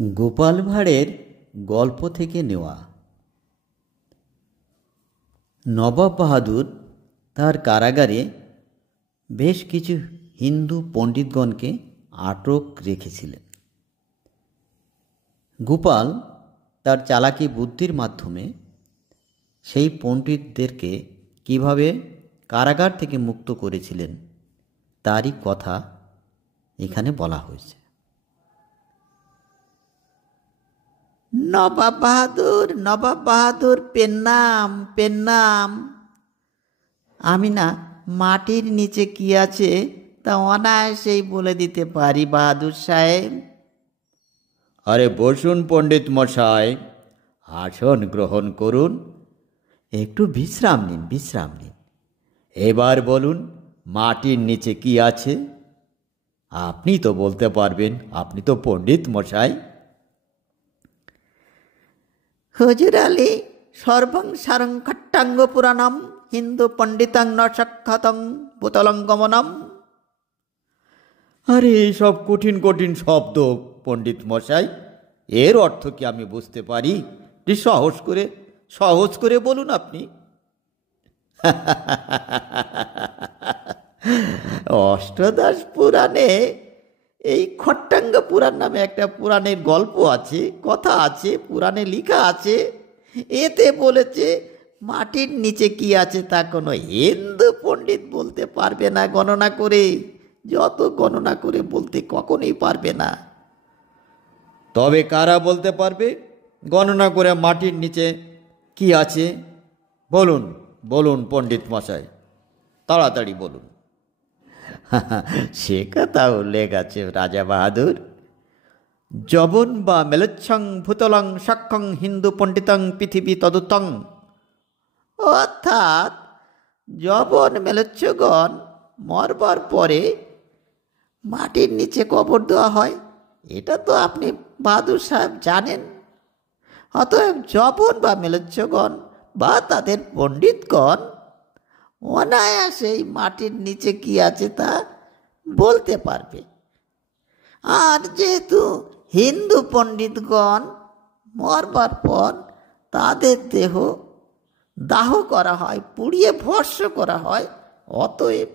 গোপাল ভাঁড়ের গল্প থেকে নেওয়া। নবাব বাহাদুর তার কারাগারে বেশ কিছু হিন্দু পণ্ডিতগণকে আটক রেখেছিলেন। গোপাল তার চালাকি বুদ্ধির মাধ্যমে সেই পণ্ডিতদেরকে কিভাবে কারাগার থেকে মুক্ত করেছিলেন তারই কথা এখানে বলা হয়েছে। নবাব বাহাদুর পেন্নাম। আমি না মাটির নিচে কি আছে তা অনায়াসেই বলে দিতে পারি বাহাদুর সাহেব। আরে বসুন পণ্ডিত মশাই, আসন গ্রহণ করুন, একটু বিশ্রাম নিন। এবার বলুন, মাটির নিচে কি আছে? আপনি তো বলতে পারবেন, আপনি তো পণ্ডিত মশাই। হুজুর আলী, সর্বং সারং খট্টাঙ্গ পুরাণম হিন্দু পণ্ডিতং ন সাক্ষাতং ভূতলং গমনম। আরে এইসব কঠিন কঠিন শব্দ পণ্ডিত মশাই, এর অর্থ কি আমি বুঝতে পারি? সহজ করে বলুন আপনি। অষ্টাদশ পুরাণে এই খট্টাঙ্গ পুরাণ নামে একটা পুরাণের গল্প আছে, কথা আছে, পুরাণে লেখা আছে। এতে বলেছে মাটির নিচে কি আছে তা কোনো হিন্দু পণ্ডিত বলতে পারবে না গণনা করে, যত গণনা করে বলতে কখনোই পারবে না। তবে কারা বলতে পারবে গণনা করে মাটির নিচে কি আছে? বলুন পণ্ডিত মশাই, তাড়াতাড়ি বলুন। সে কথা উল্লেখ আছে রাজা বাহাদুর। যবন বা মেলচ্ছং ভূতলং সাক্ষং হিন্দু পণ্ডিতং পৃথিবী তদুতং। অর্থাৎ যবন মেলচ্ছগণ মরবার পরে মাটির নিচে কবর দেওয়া হয়, এটা তো আপনি বাহাদুর সাহেব জানেন। অতএব যবন বা মেলচ্ছগণ বা তাদের পণ্ডিতগণ অনায়াসেই মাটির নিচে কি আছে তা বলতে পারবে। আর যেহেতু হিন্দু পণ্ডিতগণ মরবার পর তাদের দেহ দাহ করা হয়, পুড়িয়ে ভস্ম করা হয়, অতএব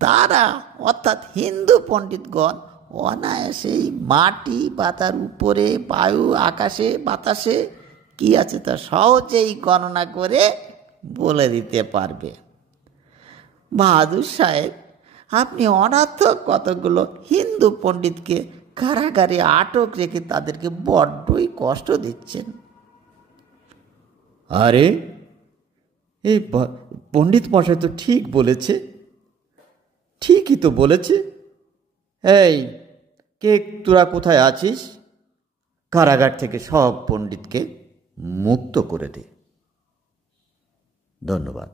তারা অর্থাৎ হিন্দু পণ্ডিতগণ অনায়াসেই মাটি বা তার উপরে বায়ু, আকাশে, বাতাসে কি আছে তা সহজেই গণনা করে বলে দিতে পারবে। বাহাদুর সাহেব, আপনি অনর্থক কতগুলো হিন্দু পণ্ডিতকে কারাগারে আটক রেখে তাদেরকে বড্ডই কষ্ট দিচ্ছেন। আরে এই পণ্ডিত মশাই তো ঠিক বলেছে, ঠিকই তো বলেছে। এই কে তোরা কোথায় আছিস? কারাগার থেকে সব পণ্ডিতকে মুক্ত করে দে। ধন্যবাদ।